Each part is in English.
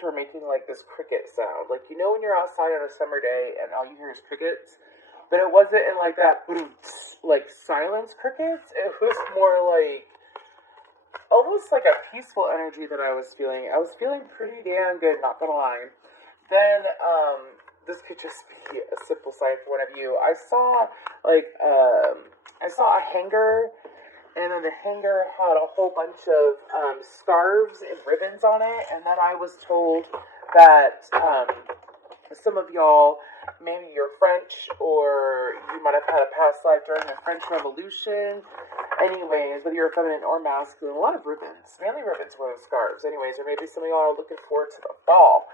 were making like this cricket sound. Like, you know when you're outside on a summer day and all you hear is crickets? But it wasn't in like that like silence crickets. It was more like almost like a peaceful energy that I was feeling. I was feeling pretty damn good, not gonna lie. Then this could just be a simple sign for one of you. I saw a hanger, and then the hanger had a whole bunch of scarves and ribbons on it, and then I was told that some of y'all, maybe you're French, or you might have had a past life during the French Revolution. Anyways, whether you're feminine or masculine, a lot of ribbons, mainly ribbons more than scarves. Anyways, or maybe some of y'all are looking forward to the fall.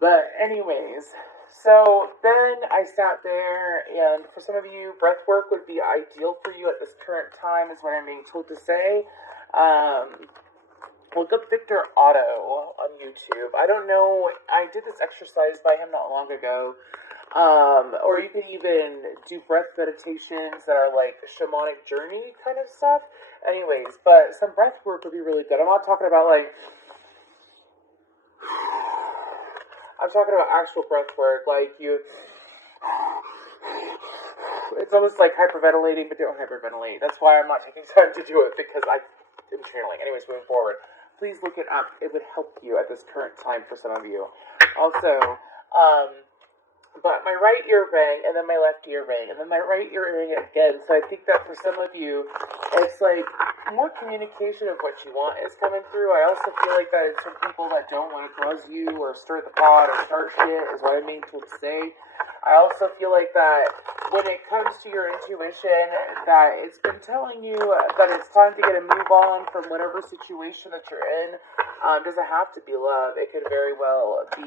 But anyways, so then I sat there, and for some of you, breath work would be ideal for you at this current time, is what I'm being told to say. Look up Victor Otto on YouTube. I don't know, I did this exercise by him not long ago. Or you can even do breath meditations that are like shamanic journey kind of stuff. Anyways, but some breath work would be really good. I'm not talking about like, I'm talking about actual breath work, like you, it's almost like hyperventilating, but don't hyperventilate. That's why I'm not taking time to do it, because I am channeling. Anyways, moving forward, please look it up. It would help you at this current time for some of you. Also, but my right ear rang, and then my left ear rang, and then my right ear rang again. So I think that for some of you, it's like more communication of what you want is coming through. I also feel like that it's from people that don't want to cause you or stir the pot or start shit, is what I mean to say. I also feel like that when it comes to your intuition, that it's been telling you that it's time to get a move on from whatever situation that you're in. Doesn't have to be love. It could very well be,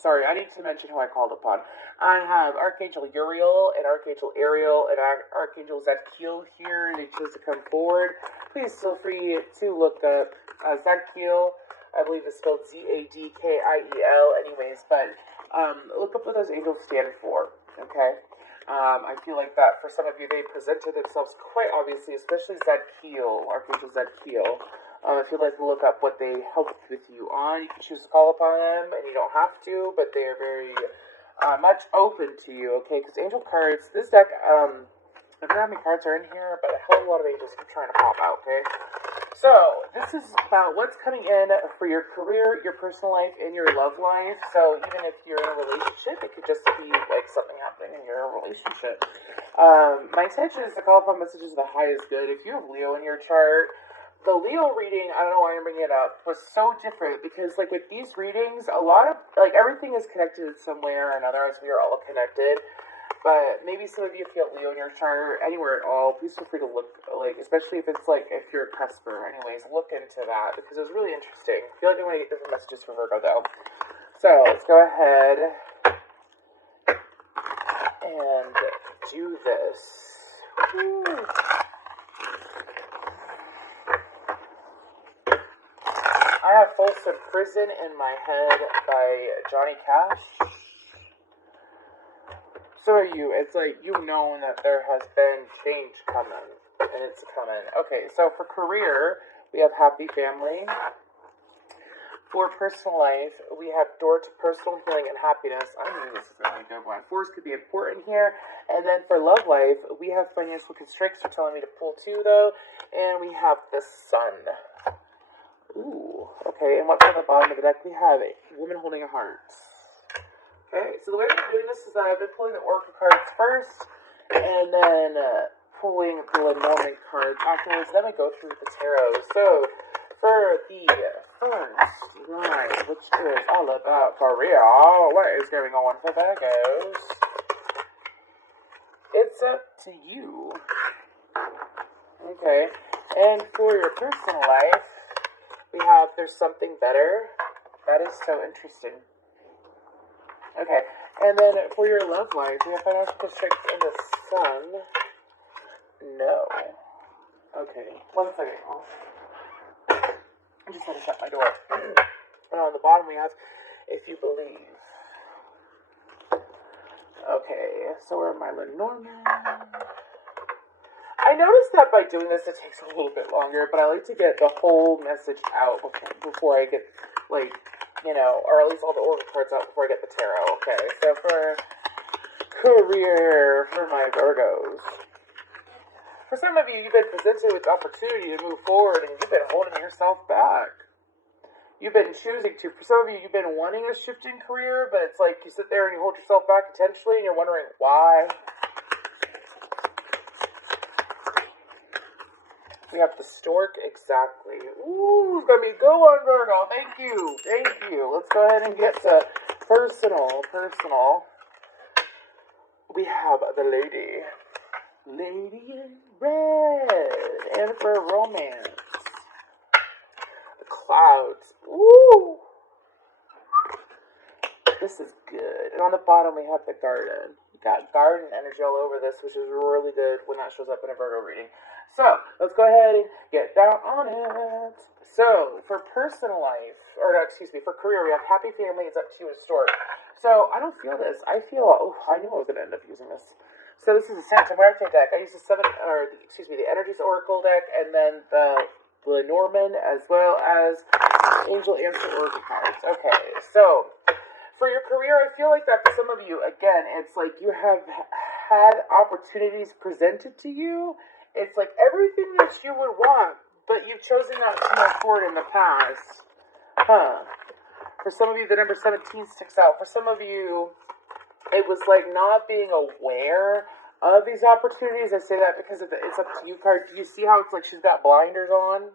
sorry, I need to mention who I called upon. I have Archangel Uriel and Archangel Ariel and Archangel Zadkiel here. They chose to come forward. Please feel free to look up Zadkiel. I believe it's spelled Zadkiel. Anyways, but look up what those angels stand for. Okay. I feel like that for some of you, they presented themselves quite obviously, especially Zadkiel, Archangel Zadkiel. If you'd like to look up what they helped with you on, you can choose to call upon them, and you don't have to, but they are very much open to you, okay? Because angel cards, this deck, I don't know how many cards are in here, but a hell of a lot of angels keep trying to pop out, okay? So, this is about what's coming in for your career, your personal life, and your love life. So, even if you're in a relationship, it could just be like something happening in your relationship. My intention is to call upon messages of the highest good. If you have Leo in your chart, the Leo reading, I don't know why I'm bringing it up, was so different because, like, with these readings, a lot of, like, everything is connected in some way or another, as we are all connected. But maybe some of you, if you have Leo in your chart, anywhere at all, please feel free to look, like, especially if it's, like, if you're a Cusper. Anyways, look into that because it was really interesting. I feel like I'm going to get different messages for Virgo, though. So, let's go ahead and do this. Woo. I have Folsom Prison in my head by Johnny Cash. So are you. It's like, you know that there has been change coming. And it's coming. Okay, so for career, we have Happy Family. For personal life, we have Door to Personal Healing and Happiness. I knew this was really good one. Force could be important here. And then for love life, we have Financial Constricts. They're telling me to pull two, though. And we have the Sun. Ooh, okay, and what's on the bottom of the deck? We have a woman holding a heart. Okay, so the way I'm doing this is that I've been pulling the Oracle cards first, and then pulling the Lenormand cards afterwards, then we go through the tarot. So, for the first line, which is all about career, what is going on for Virgos? It's up to you. Okay, and for your personal life, we have There's Something Better. That is so interesting. Okay, and then for your love life, we have Financial Constricts in the Sun. No. Okay, one second. I just had to shut my door. And on the bottom we have If You Believe. Okay, so where are my Lenormand? I noticed that by doing this, it takes a little bit longer, but I like to get the whole message out before I get like, or at least all the oracle cards out before I get the tarot. Okay, so for career for my Virgos. For some of you, you've been presented with the opportunity to move forward, and you've been holding yourself back. You've been choosing to. For some of you, you've been wanting a shift in career, but it's like you sit there and you hold yourself back intentionally, and you're wondering why. We have the stork, exactly. Ooh, it's gonna be a good one, Virgo. Thank you. Thank you. Let's go ahead and get to personal. We have the lady. Lady in red. And for romance. The clouds. Ooh. This is good. And on the bottom, we have the garden. You got garden energy all over this, which is really good when that shows up in a Virgo reading. So, let's go ahead and get down on it. So, for personal life, for career, we have happy family, it's up to you and stork. So, I don't feel this. I feel, I knew I was going to end up using this. So, this is a Santa Muerte deck. I use the Energies Oracle deck, and then the Lenormand, as well as Angel Answer Oracle cards. Okay, so, for your career, I feel like that for some of you, again, it's like you have had opportunities presented to you. It's like everything that you would want, but you've chosen not to move forward in the past. For some of you, the number 17 sticks out. For some of you, it was like not being aware of these opportunities. I say that because it's up to you card. Do you see how it's like she's got blinders on?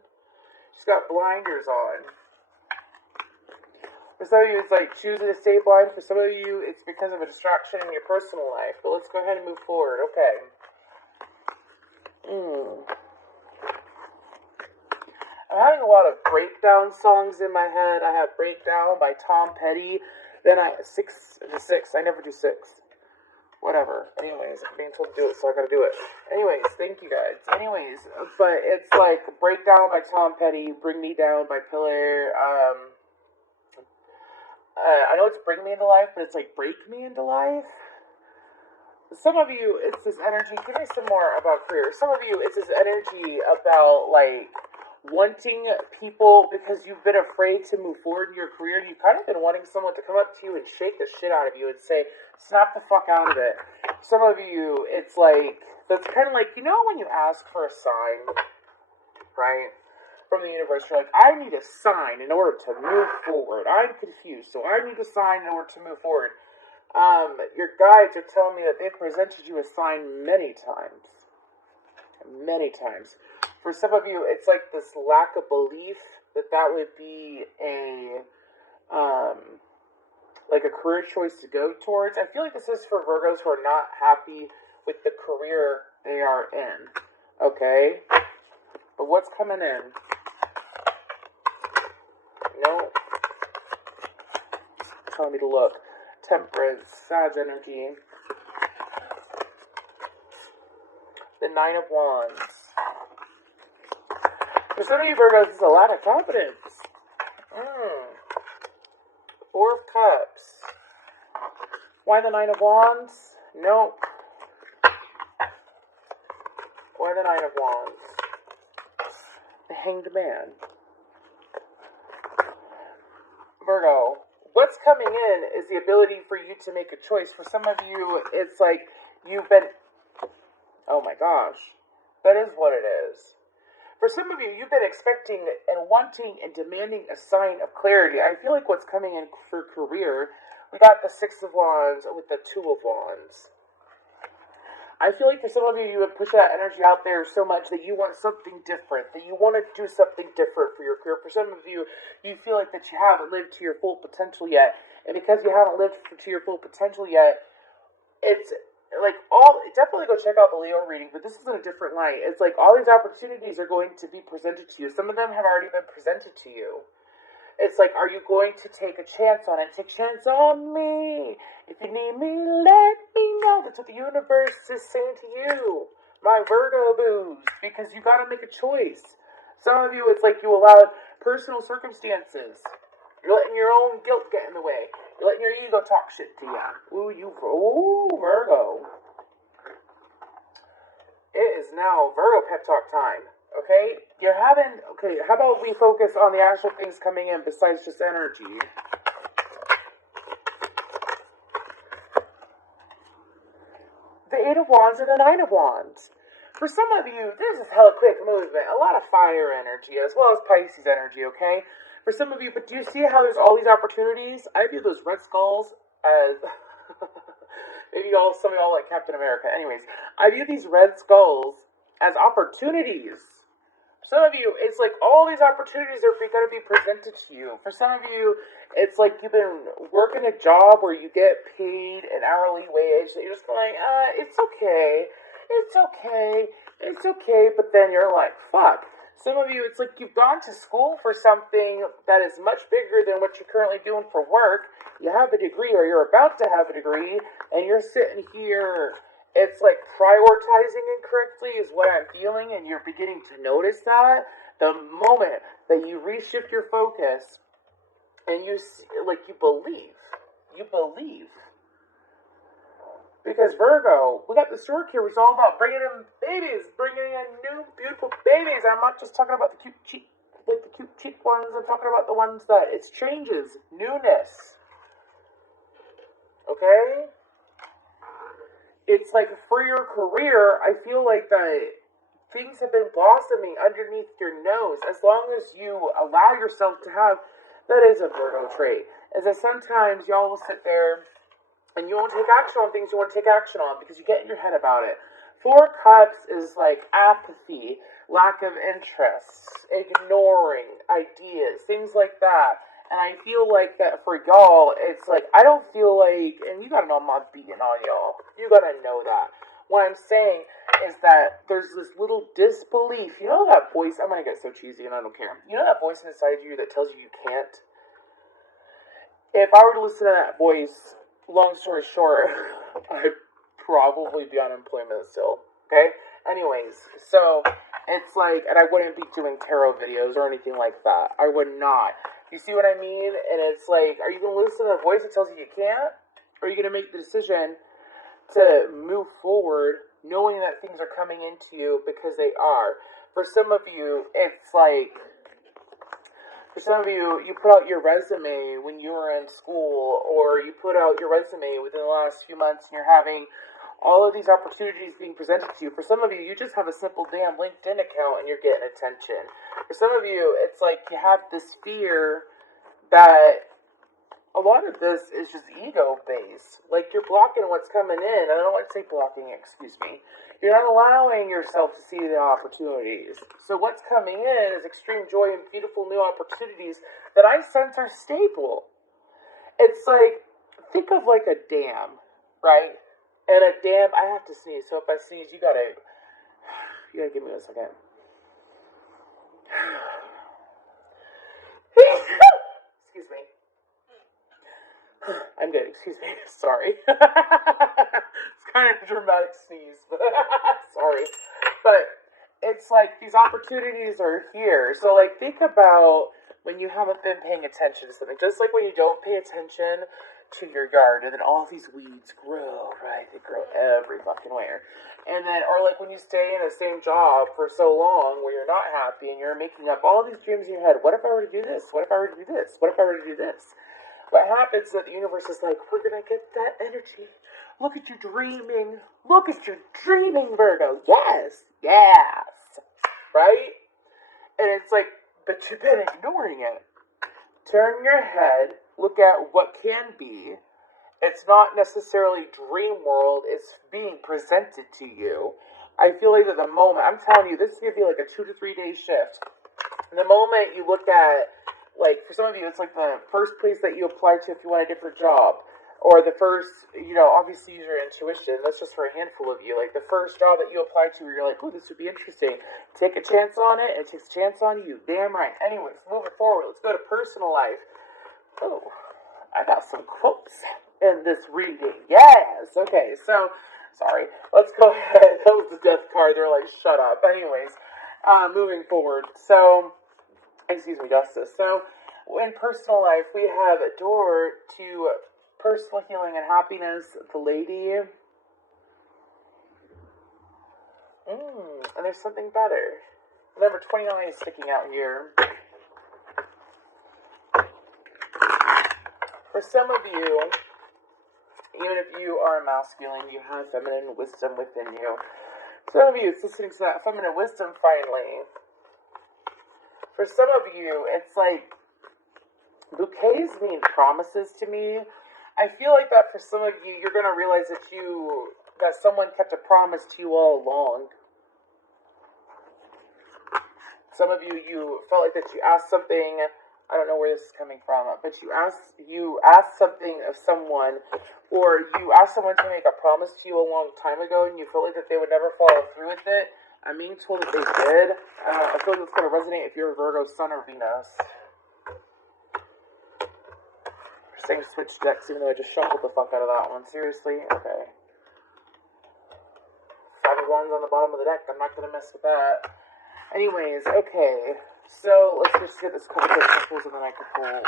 She's got blinders on. For some of you, it's like choosing to stay blind. For some of you, it's because of a distraction in your personal life. But let's go ahead and move forward. Okay. I'm having a lot of breakdown songs in my head. I have Breakdown by Tom Petty. Then six. I never do 6. Whatever. Anyways, I'm being told to do it, so I gotta do it. Anyways, thank you guys. Anyways, but it's like Breakdown by Tom Petty, Bring Me Down by Pillar. I know it's Bring Me Into Life, but it's like Break Me Into Life. Some of you, it's this energy. Give me some more about career. Some of you, it's this energy about like wanting people because you've been afraid to move forward in your career. You've kind of been wanting someone to come up to you and shake the shit out of you and say, snap the fuck out of it. Some of you, it's like, that's kind of like, when you ask for a sign, right, from the universe, you're like, I need a sign in order to move forward. I'm confused, so I need a sign in order to move forward. Your guides are telling me that they've presented you a sign many times. Many times. For some of you, it's like this lack of belief that would be like a career choice to go towards. I feel like this is for Virgos who are not happy with the career they are in. Okay? But what's coming in? No. Telling me to look. Temperance, Sag energy. The 9 of Wands. For some of you Virgos, it's a lot of confidence. 4 of Cups. Why the 9 of Wands? Nope. Why the 9 of Wands? The Hanged Man. Virgo. What's coming in is the ability for you to make a choice. For some of you, it's like you've been... Oh my gosh. That is what it is. For some of you, you've been expecting and wanting and demanding a sign of clarity. I feel like what's coming in for career, we got the 6 of Wands with the 2 of Wands. I feel like for some of you, you would push that energy out there so much that you want something different, that you want to do something different for your career. For some of you, you feel like that you haven't lived to your full potential yet. And because you haven't lived to your full potential yet, it's like definitely go check out the Leo reading, but this is in a different light. It's like all these opportunities are going to be presented to you. Some of them have already been presented to you. It's like, are you going to take a chance on it? Take a chance on me. If you need me, let me know. That's what the universe is saying to you, my Virgo boos, because you got to make a choice. Some of you, it's like you allowed personal circumstances. You're letting your own guilt get in the way. You're letting your ego talk shit to you. Ooh, Virgo. It is now Virgo pep talk time. Okay? Okay, how about we focus on the actual things coming in besides just energy? The Eight of Wands and the Nine of Wands. For some of you, this is hella quick movement. A lot of fire energy as well as Pisces energy, okay? For some of you, but do you see how there's all these opportunities? I view those red skulls as... maybe some of y'all like Captain America. Anyways, I view these red skulls as opportunities. For some of you, it's like all these opportunities are going to be presented to you. For some of you, it's like you've been working a job where you get paid an hourly wage that you're just going, it's okay, it's okay, it's okay, but then you're like, fuck. Some of you, it's like you've gone to school for something that is much bigger than what you're currently doing for work. You have a degree or you're about to have a degree, and you're sitting here. It's like prioritizing incorrectly is what I'm feeling, and you're beginning to notice that. The moment that you reshift your focus and you believe. Because Virgo, we got the stork here, it's all about bringing in babies, bringing in new, beautiful babies. I'm not just talking about the cute cheap ones. I'm talking about the ones that it's changes, newness. Okay? It's like for your career, I feel like that things have been blossoming underneath your nose. As long as you allow yourself to have, that is a Virgo trait. Is that sometimes y'all will sit there and you won't take action on things you want to take action on because you get in your head about it. Four Cups is like apathy, lack of interest, ignoring ideas, things like that. And I feel like that for y'all, it's like, I don't feel like, and you gotta know I'm not beating on y'all. You gotta know that. What I'm saying is that there's this little disbelief. You know that voice, I'm gonna get so cheesy and I don't care. You know that voice inside you that tells you you can't? If I were to listen to that voice, long story short, I'd probably be on unemployment still. Okay? Anyways, so it's like, and I wouldn't be doing tarot videos or anything like that. I would not. You see what I mean? And it's like, are you going to listen to the voice that tells you you can't? Or are you going to make the decision to move forward knowing that things are coming into you because they are? For some of you, it's like, for some of you, you put out your resume when you were in school, or you put out your resume within the last few months and you're having all of these opportunities being presented to you. For some of you, you just have a simple damn LinkedIn account and you're getting attention. For some of you, it's like you have this fear that a lot of this is just ego-based. Like you're blocking what's coming in. I don't like to say blocking, excuse me. You're not allowing yourself to see the opportunities. So what's coming in is extreme joy and beautiful new opportunities that I sense are stable. It's like, think of like a dam, right? And a dam, I have to sneeze, so if I sneeze, you gotta give me a second. Excuse me. I'm good, excuse me, sorry. It's kind of a dramatic sneeze, but sorry. But it's like these opportunities are here. So like think about when you haven't been paying attention to something. Just like when you don't pay attention to your yard and then all these weeds grow, right? They grow every fucking where. And then, or like when you stay in the same job for so long where you're not happy and you're making up all these dreams in your head. What if I were to do this? What if I were to do this? What if I were to do this? What happens is that the universe is like, we're gonna get that energy. Look at you dreaming. Look at you dreaming, Virgo. Yes. Yes. Right? And it's like, but you've been ignoring it. Turn your head, look at what can be. It's not necessarily dream world, it's being presented to you. I feel like at the moment, I'm telling you, this is going to be like a 2 to 3 day shift. The moment you look at, like, for some of you, it's like the first place that you apply to if you want a different job. Or the first, obviously use your intuition. That's just for a handful of you. Like the first job that you apply to where you're like, oh, this would be interesting. Take a chance on it, and it takes a chance on you. Damn right. Anyways, moving forward, let's go to personal life. Oh, I got some quotes in this reading. Yes. Okay, so, sorry. Let's go ahead. That was the death card. They're like, shut up. Anyways, moving forward. So, excuse me, Justice. So, in personal life, we have a door to personal healing and happiness, the lady. And there's something better. Number 29 is sticking out here. For some of you, even if you are masculine, you have feminine wisdom within you. Some of you, it's listening to that feminine wisdom finally. For some of you, it's like bouquets mean promises to me. I feel like that for some of you, you're going to realize that someone kept a promise to you all along. Some of you, you felt like that you asked something. I don't know where this is coming from, but you asked something of someone, or you asked someone to make a promise to you a long time ago, and you felt like that they would never follow through with it. I'm being told that they did. I feel like it's going to resonate if you're a Virgo, Sun, or Venus. Saying switch decks, even though I just shuffled the fuck out of that one. Seriously? Okay. 5 of Wands on the bottom of the deck. I'm not going to mess with that. Anyways, okay. So, let's just get this couple of shuffles and then I can pull.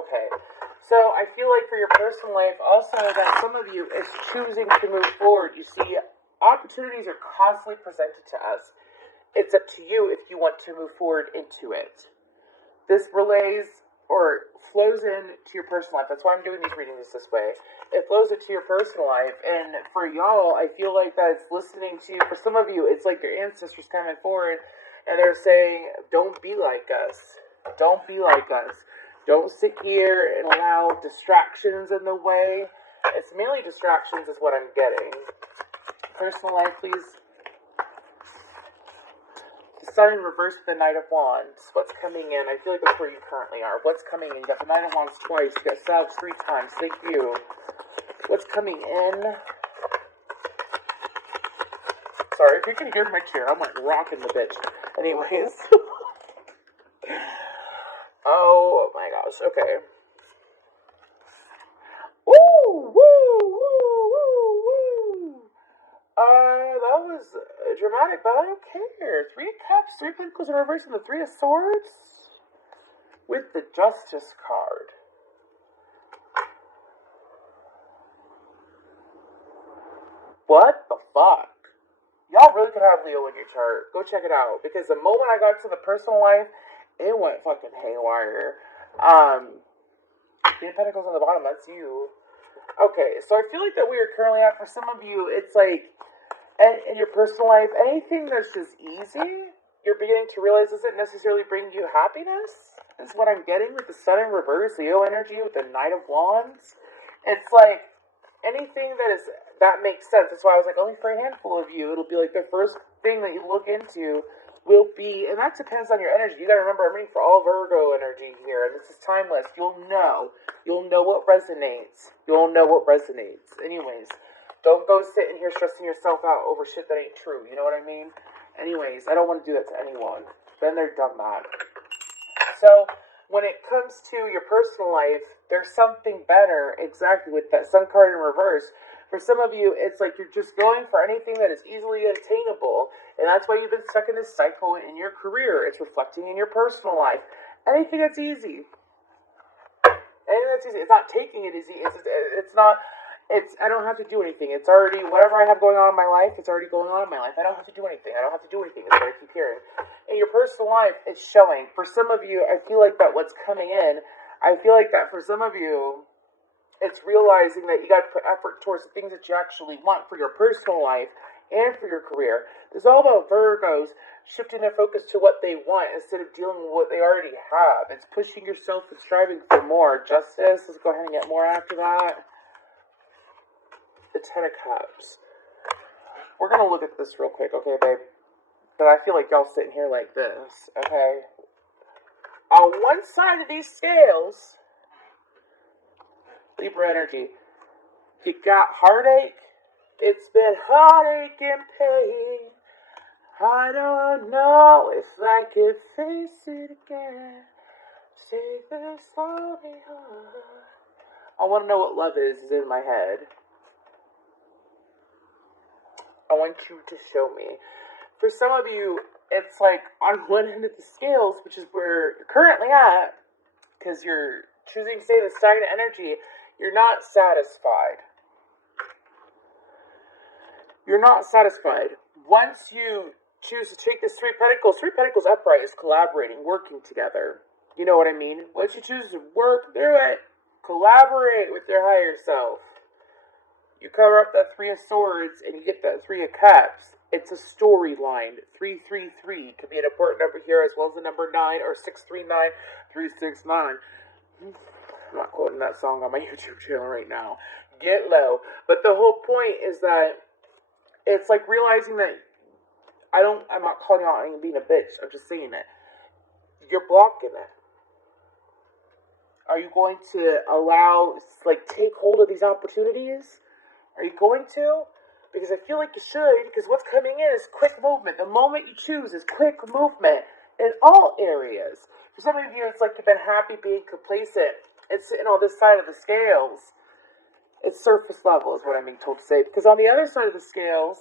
Okay. So, I feel like for your personal life, also that some of you is choosing to move forward. You see, opportunities are constantly presented to us. It's up to you if you want to move forward into it. This relays or flows into your personal life. That's why I'm doing these readings this way. It flows into your personal life. And for y'all, I feel like that it's listening to, for some of you, it's like your ancestors coming forward and they're saying, don't be like us. Don't be like us. Don't sit here and allow distractions in the way. It's mainly distractions is what I'm getting. Personal life, please. The Sun in reverse, the Knight of Wands. What's coming in? I feel like that's where you currently are. What's coming in? You got the Knight of Wands twice. You got Salves 3 times. Thank you. What's coming in? Sorry, if you can hear my chair, I'm like rocking the bitch. Anyways. Oh my gosh. Okay. Woo! Woo! Woo! Woo! Woo! That was dramatic, but I don't care. 3 Cups, 3 Pentacles in reverse, and the 3 of Swords with the Justice card. What the fuck? Y'all really could have Leo in your chart. Go check it out. Because the moment I got to the personal life, it went fucking haywire. 3 Pentacles on the bottom, that's you. Okay, so I feel like that we are currently at, for some of you, it's like, in your personal life, anything that's just easy, you're beginning to realize doesn't necessarily bring you happiness, is what I'm getting with the Sun in reverse, Leo energy with the Knight of Wands. It's like, anything that makes sense. That's why I was like, only for a handful of you, it'll be like the first thing that you look into will be, and that depends on your energy. You gotta remember, I'm reading for all Virgo energy here, and this is timeless. You'll know what resonates. You'll know what resonates. Anyways, don't go sitting here stressing yourself out over shit that ain't true. You know what I mean? Anyways, I don't want to do that to anyone. Been there, done that. So, when it comes to your personal life, there's something better exactly with that Sun card in reverse. For some of you, it's like you're just going for anything that is easily attainable. And that's why you've been stuck in this cycle in your career. It's reflecting in your personal life. Anything that's easy. Anything that's easy. It's not taking it easy. I don't have to do anything. It's already, whatever I have going on in my life, it's already going on in my life. I don't have to do anything. Is what I keep hearing. In your personal life, it's showing. For some of you, I feel like that what's coming in, I feel like that for some of you, it's realizing that you got to put effort towards the things that you actually want for your personal life and for your career. It's all about Virgos shifting their focus to what they want instead of dealing with what they already have. It's pushing yourself and striving for more. Justice, let's go ahead and get more after that. The 10 of Cups. We're going to look at this real quick, okay, babe? But I feel like y'all sitting here like this, okay? On one side of these scales, Libra energy, you got heartache. It's been heartache and pain. I don't know if I could face it again. Take this lonely heart. I want to know what love is in my head. I want you to show me. For some of you, it's like on one end of the scales, which is where you're currently at, because you're choosing to stay in the stagnant energy, you're not satisfied. You're not satisfied. Once you choose to take this Three of Pentacles upright is collaborating, working together. You know what I mean? Once you choose to work through it, collaborate with your higher self. You cover up that Three of Swords and you get that Three of Cups. It's a storyline. 333 could be an important number here, as well as the number 9 or 639, 369. I'm not quoting that song on my YouTube channel right now. Get low. But the whole point is that it's like realizing that I'm not calling you out and being a bitch. I'm just saying it. You're blocking it. Are you going to allow, like, take hold of these opportunities? Are you going to? Because I feel like you should, because what's coming in is quick movement. The moment you choose is quick movement in all areas. For some of you, it's like you've been happy being complacent and sitting on this side of the scales. It's surface level is what I'm being told to say. Because on the other side of the scales,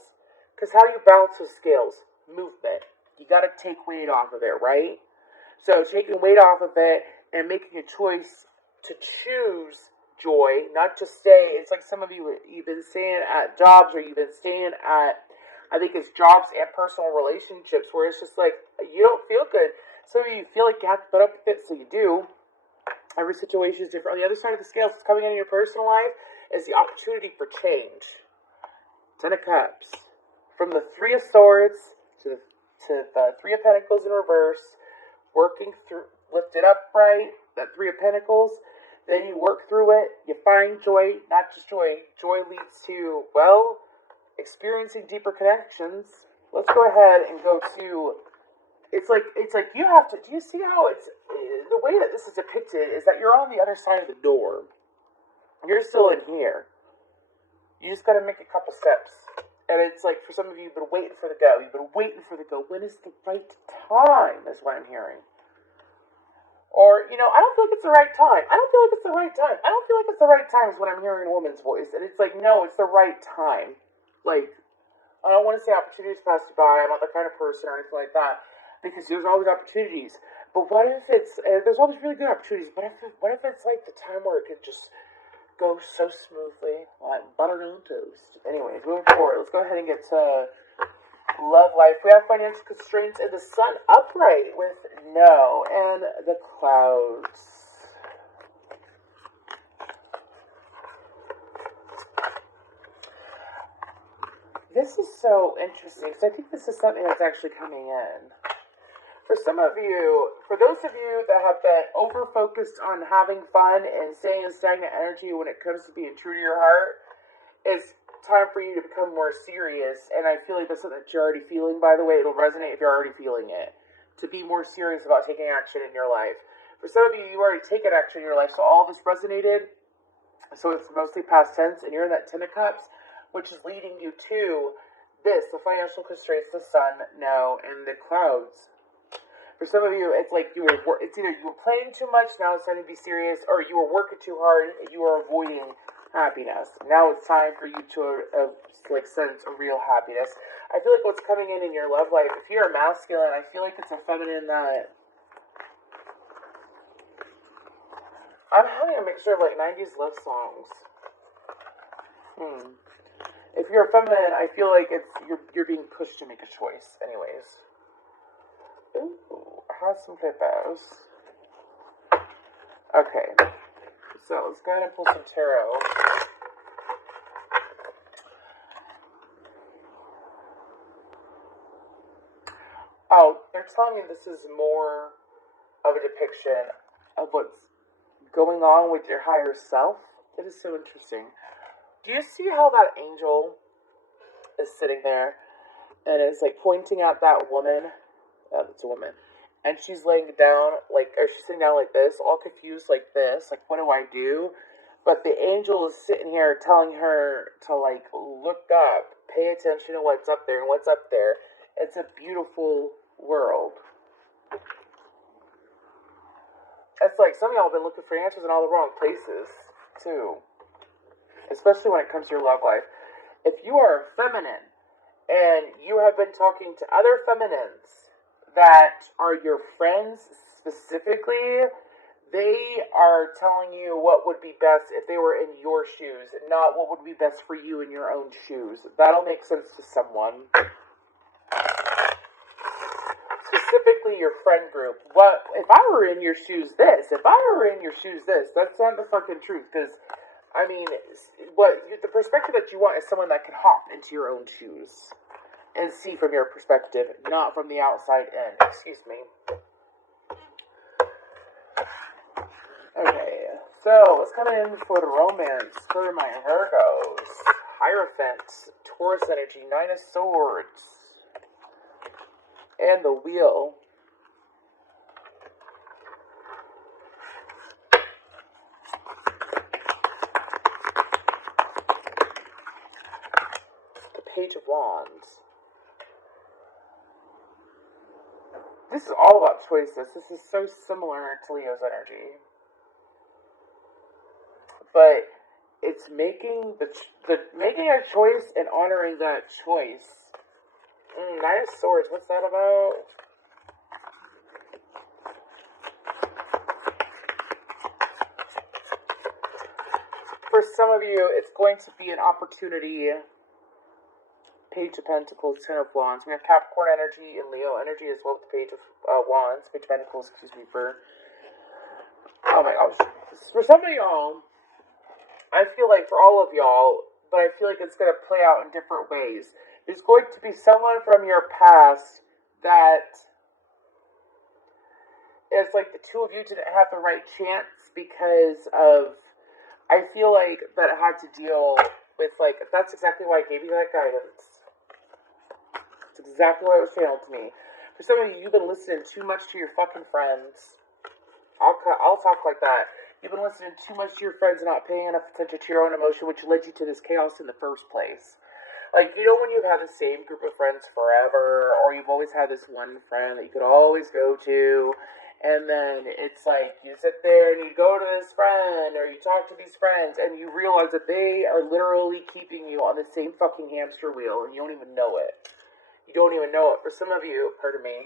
because how do you balance those scales? Movement. You got to take weight off of it, right? So taking weight off of it and making a choice to choose joy, not just stay. It's like some of you, you've been staying at jobs, or you've been staying at, I think it's jobs and personal relationships, where it's just like, you don't feel good. Some of you feel like you have to put up with it, so you do. Every situation is different. On the other side of the scales, what's coming in your personal life is the opportunity for change. 10 of Cups. From the Three of Swords to the Three of Pentacles in reverse, working through, lift it upright, that Three of Pentacles. Then you work through it, you find joy, not just joy. Joy leads to, well, experiencing deeper connections. Let's go ahead and go to, it's like you have to, do you see how it's, the way that this is depicted is that you're on the other side of the door. You're still in here. You just got to make a couple steps. And it's like, for some of you, you've been waiting for the go. You've been waiting for the go. When is the right time, is what I'm hearing. Or, you know, I don't feel like it's the right time. I don't feel like it's the right time. I don't feel like it's the right time is when I'm hearing a woman's voice. And it's like, no, it's the right time. Like, I don't want to say opportunities pass you by. I'm not the kind of person or anything like that. Because there's always opportunities. But what if it's, there's always really good opportunities. What if it's like the time where it could just go so smoothly, like butter on toast. Anyways, moving forward, let's go ahead and get to love life. We have financial constraints and the sun upright with no, and the clouds. This is so interesting, because I think this is something that's actually coming in. For some of you, for those of you that have been over-focused on having fun and staying in stagnant energy when it comes to being true to your heart, it's time for you to become more serious. And I feel like that's something that you're already feeling, by the way. It'll resonate if you're already feeling it. To be more serious about taking action in your life. For some of you, you already taken action in your life, so all of this resonated. So it's mostly past tense, and you're in that 10 of Cups, which is leading you to this, the financial constraints, the sun, no, and the clouds. For some of you, it's like it's either you were playing too much, now it's time to be serious, or you were working too hard, and you are avoiding happiness. Now it's time for you to sense a real happiness. I feel like what's coming in your love life, if you're a masculine, I feel like it's a feminine that, I'm having a mixture of like 90s love songs. If you're a feminine, I feel like it's you're being pushed to make a choice. Anyways. Ooh, I have some papers. Okay. So let's go ahead and pull some tarot. Oh, they're telling me this is more of a depiction of what's going on with your higher self. It is so interesting. Do you see how that angel is sitting there and is like pointing at that woman? That's a woman. And she's laying down, or she's sitting down like this, all confused like this. Like, what do I do? But the angel is sitting here telling her to, like, look up, pay attention to what's up there and what's up there. It's a beautiful world. It's like some of y'all have been looking for answers in all the wrong places, too. Especially when it comes to your love life. If you are feminine and you have been talking to other feminines that are your friends specifically, they are telling you what would be best if they were in your shoes, not what would be best for you in your own shoes. That'll make sense to someone. specifically your friend group. What if I were in your shoes? This. If I were in your shoes, this. That's not the fucking truth. Because I mean, the perspective that you want is someone that can hop into your own shoes and see from your perspective, not from the outside in. Excuse me. Okay, so let's come in for the romance for my Virgos. Hierophant, Taurus energy, Nine of Swords, and the Wheel. The Page of Wands. This is all about choices. This is so similar to Leo's energy. But it's making making a choice and honoring that choice. Nine of Swords, what's that about? For some of you, it's going to be an opportunity. Page of Pentacles, Ten of Wands. We have Capricorn energy and Leo energy as well with the Page of Wands. Page of Pentacles, excuse me, for... Oh my gosh. For some of y'all, I feel like for all of y'all, but I feel like it's going to play out in different ways. There's going to be someone from your past that it's like the two of you didn't have the right chance because of, I feel like that I had to deal with, like, that's exactly why I gave you that guidance. It's exactly what was channeled to me. For some of you, you've been listening too much to your fucking friends. I'll talk like that. You've been listening too much to your friends and not paying enough attention to your own emotion, which led you to this chaos in the first place. Like, you know when you've had the same group of friends forever, or you've always had this one friend that you could always go to, and then it's like, you sit there and you go to this friend, or you talk to these friends, and you realize that they are literally keeping you on the same fucking hamster wheel, and you don't even know it. You don't even know it. For some of you, pardon me,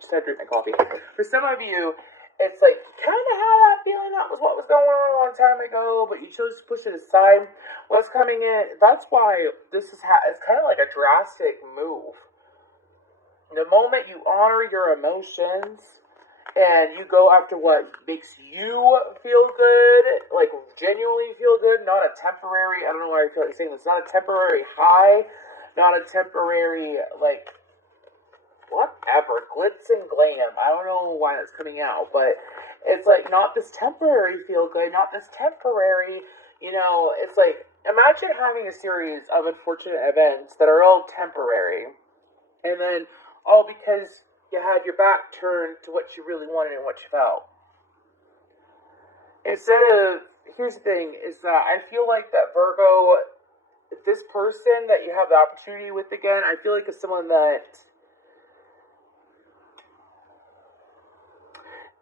just had to drink my coffee. For some of you, it's like, kind of had that feeling that was what was going on a long time ago, but you chose to push it aside. What's coming in, that's why this is it's kind of like a drastic move. The moment you honor your emotions and you go after what makes you feel good, like genuinely feel good, not a temporary, I don't know why I feel like saying this, not a temporary high, not a temporary, like, whatever, glitz and glam. I don't know why that's coming out, but it's like not this temporary feel good, not this temporary, you know, it's like, imagine having a series of unfortunate events that are all temporary, and then all because you had your back turned to what you really wanted and what you felt. Instead of, here's the thing, is that I feel like that Virgo, this person that you have the opportunity with again, I feel like is someone that,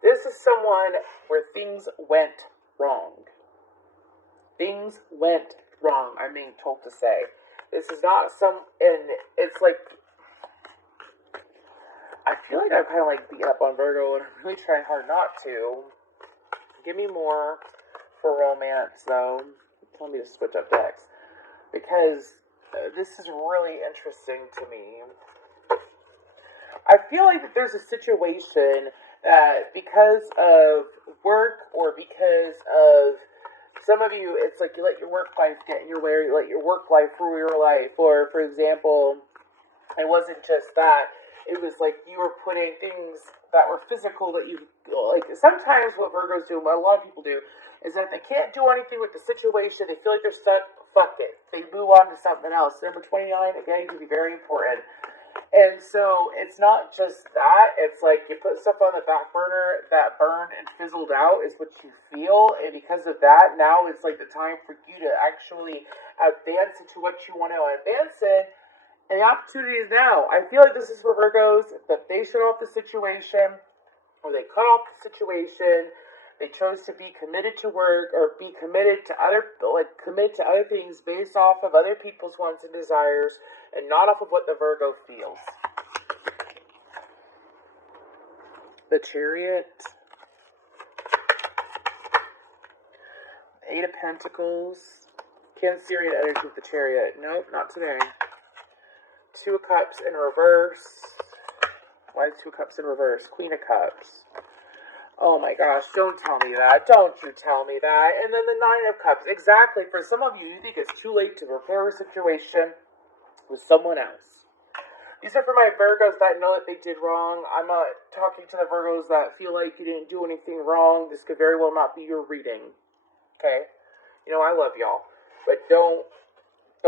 this is someone where things went wrong. Things went wrong, I'm being told to say. This is not and it's like, I feel like I'm kind of like beating up on Virgo, and I'm really trying hard not to. Give me more for romance, though. Tell me to switch up decks. Because this is really interesting to me. I feel like that there's a situation that because of work or because of some of you, it's like you let your work life get in your way, or you let your work life rule your life. Or, for example, it wasn't just that. It was like you were putting things that were physical that you, like, sometimes what Virgos do, what a lot of people do, is that if they can't do anything with the situation, they feel like they're stuck, fuck it. They move on to something else. Number 29, again, can be very important. And so, it's not just that, it's like you put stuff on the back burner that burned and fizzled out is what you feel, and because of that, now it's like the time for you to actually advance into what you want to advance in. And the opportunity is now. I feel like this is for Virgos, that they shut off the situation, or they cut off the situation, they chose to be committed to work, or be committed to commit to other things based off of other people's wants and desires, and not off of what the Virgo feels. The Chariot, Eight of Pentacles, Cancerian energy with the Chariot. Nope, not today. Two of Cups in reverse. Why is Two of Cups in reverse? Queen of Cups. Oh my gosh, don't tell me that. Don't you tell me that. And then the Nine of Cups. Exactly. For some of you, you think it's too late to repair a situation with someone else. These are for my Virgos that know that they did wrong. I'm not talking to the Virgos that feel like you didn't do anything wrong. This could very well not be your reading. Okay? You know, I love y'all. But don't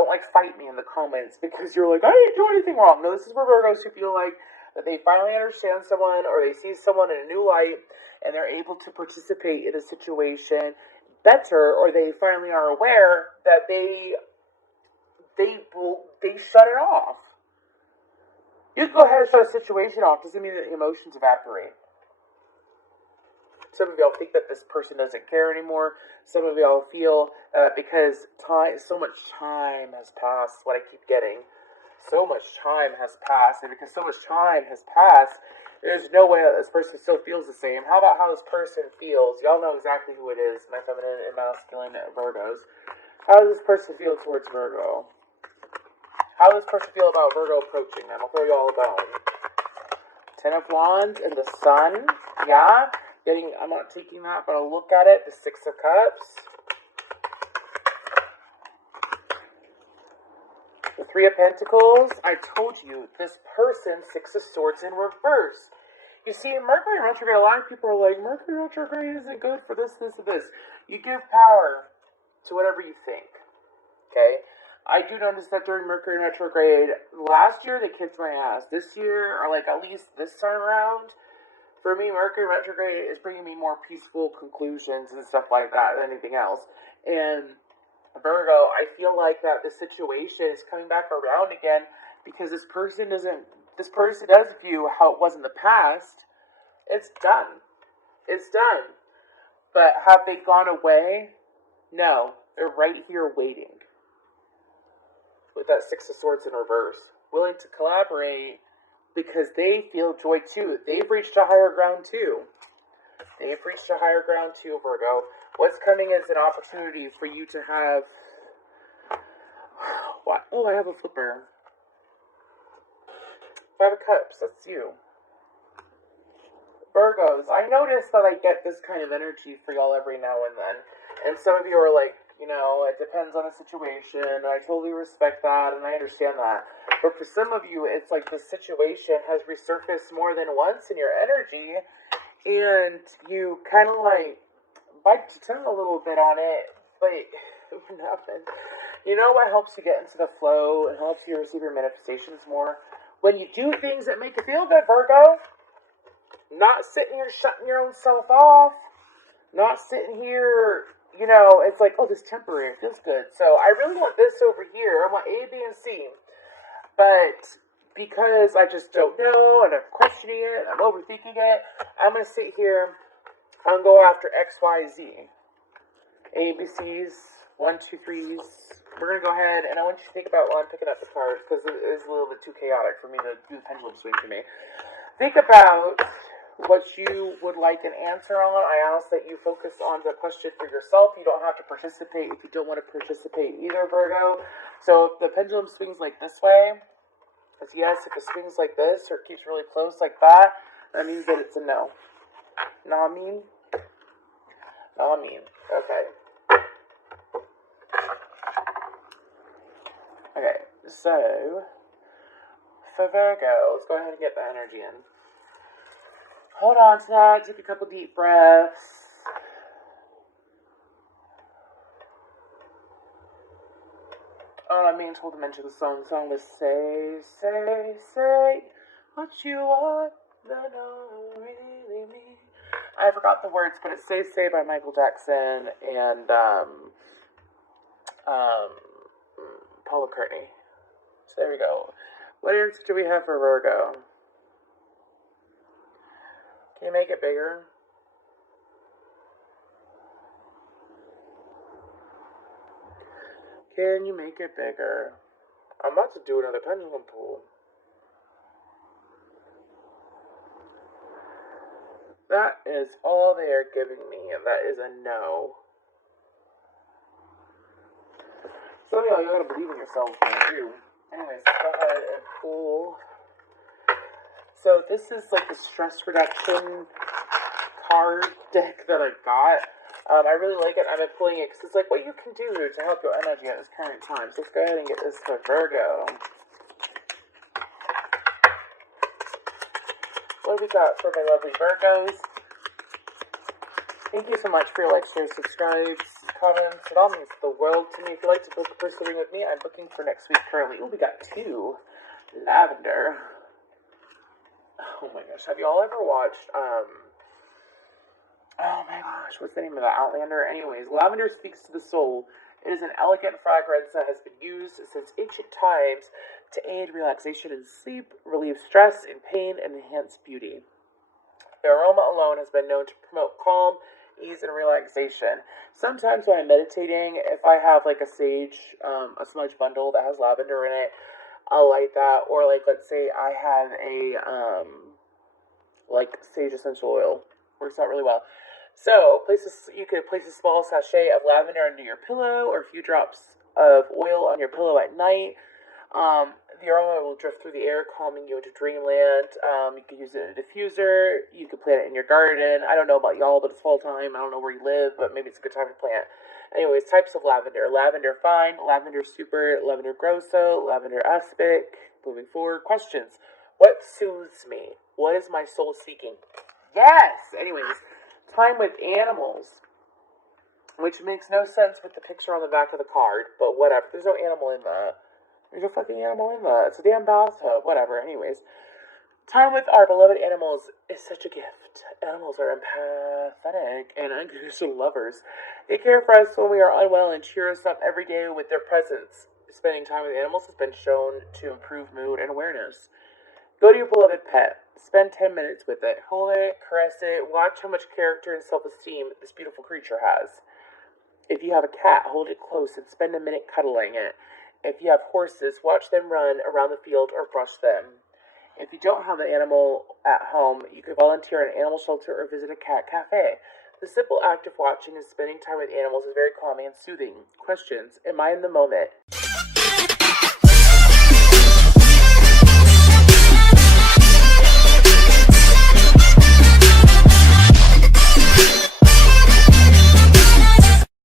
like fight me in the comments because you're like, I didn't do anything wrong. No, this is for Virgos who feel like that they finally understand someone or they see someone in a new light and they're able to participate in a situation better, or they finally are aware that they shut it off. You can go ahead and shut a situation off. Doesn't mean that the emotions evaporate. Some of y'all think that this person doesn't care anymore. Some of y'all feel because so much time has passed, what I keep getting. So much time has passed, and because so much time has passed, there's no way that this person still feels the same. How about how this person feels? Y'all know exactly who it is, my feminine and masculine Virgos. How does this person feel towards Virgo? How does this person feel about Virgo approaching them? I'll throw you all a bone. Ten of Wands and the Sun. Yeah. I'm not taking that, but I'll look at it. The Six of Cups. The Three of Pentacles. I told you, this person, Six of Swords in reverse. You see, in Mercury retrograde, a lot of people are like, Mercury retrograde isn't good for this, this, and this. You give power to whatever you think. Okay? I do notice that during Mercury retrograde, last year they kicked my ass. This year, or like at least this time around, for me, Mercury retrograde is bringing me more peaceful conclusions and stuff like that than anything else. And Virgo, I feel like that the situation is coming back around again because this person does view how it was in the past. It's done. It's done. But have they gone away? No. They're right here waiting. With that Six of Swords in reverse. Willing to collaborate because they feel joy too. They've reached a higher ground too. They've reached a higher ground too, Virgo. What's coming is an opportunity for you to have... What? Oh, I have a flipper. Five of Cups, that's you. Virgos, I notice that I get this kind of energy for y'all every now and then. And some of you are like, you know, it depends on the situation. I totally respect that, and I understand that. But for some of you, it's like the situation has resurfaced more than once in your energy, and you kind of like bite your tongue a little bit on it, but nothing. You know what helps you get into the flow and helps you receive your manifestations more? When you do things that make you feel good, Virgo. Not sitting here shutting your own self off. Not sitting here, you know, it's like, oh, this is temporary. It feels good. So I really want this over here. I want A, B, and C. But because I just don't know and I'm questioning it, I'm overthinking it, I'm going to sit here and go after X, Y, Z. A, B, C's, 1, 2, 3's. We're going to go ahead, and I want you to think about while I'm picking up the cards, because it is a little bit too chaotic for me to do the pendulum swing for me. Think about what you would like an answer on. I ask that you focus on the question for yourself. You don't have to participate if you don't want to participate either, Virgo. So if the pendulum swings like this way, it's yes. If it swings like this or keeps really close like that, that means that it's a no. Know what I mean? Know what I mean? Okay. Okay, so for Virgo, let's go ahead and get the energy in. Hold on to that. Take a couple deep breaths. Oh, I mean, told to mention the song. The song was Say, Say, Say What You Want, That Don't Really Mean. I forgot the words, but it's Say, Say by Michael Jackson and Paul McCartney. So there we go. What answer do we have for Virgo? Can you make it bigger? Can you make it bigger? I'm about to do another pendulum pull. That is all they are giving me, and that is a no. Some of y'all, you gotta believe in yourselves, man, too. Anyways, let's go ahead and pull. So this is like the stress reduction card deck that I got. I really like it. I've been pulling it because it's like what you can do to help your energy at this current time. So let's go ahead and get this for Virgo. What have we got for my lovely Virgos? Thank you so much for your likes, shares, subscribes, comments. It all means the world to me. If you'd like to book a personal reading with me, I'm booking for next week currently. Oh, we got 2. Lavender. Oh my gosh. Have you all ever watched, oh my gosh, what's the name of that? Outlander? Anyways, lavender speaks to the soul. It is an elegant fragrance that has been used since ancient times to aid relaxation and sleep, relieve stress and pain, and enhance beauty. The aroma alone has been known to promote calm, ease, and relaxation. Sometimes when I'm meditating, if I have like a sage, a smudge bundle that has lavender in it, I'll light that. Or like, let's say I have a, like sage essential oil. Works out really well. So, you could place a small sachet of lavender under your pillow or a few drops of oil on your pillow at night. The aroma will drift through the air, calming you into dreamland. You could use it in a diffuser. You could plant it in your garden. I don't know about y'all, but it's fall time. I don't know where you live, but maybe it's a good time to plant. Anyways, types of lavender. Lavender fine, lavender super, lavender grosso, lavender aspic. Moving forward, questions. What soothes me? What is my soul seeking? Yes! Anyways, time with animals. Which makes no sense with the picture on the back of the card, but whatever. There's no animal in that. There's a fucking animal in that. It's a damn bathtub. Whatever. Anyways. Time with our beloved animals is such a gift. Animals are empathetic and unconditional lovers. They care for us when we are unwell and cheer us up every day with their presence. Spending time with animals has been shown to improve mood and awareness. Go to your beloved pet. Spend 10 minutes with it. Hold it, caress it, watch how much character and self-esteem this beautiful creature has. If you have a cat, hold it close and spend a minute cuddling it. If you have horses, watch them run around the field or brush them. If you don't have an animal at home, you could volunteer at an animal shelter or visit a cat cafe. The simple act of watching and spending time with animals is very calming and soothing. Questions. Am I in the moment?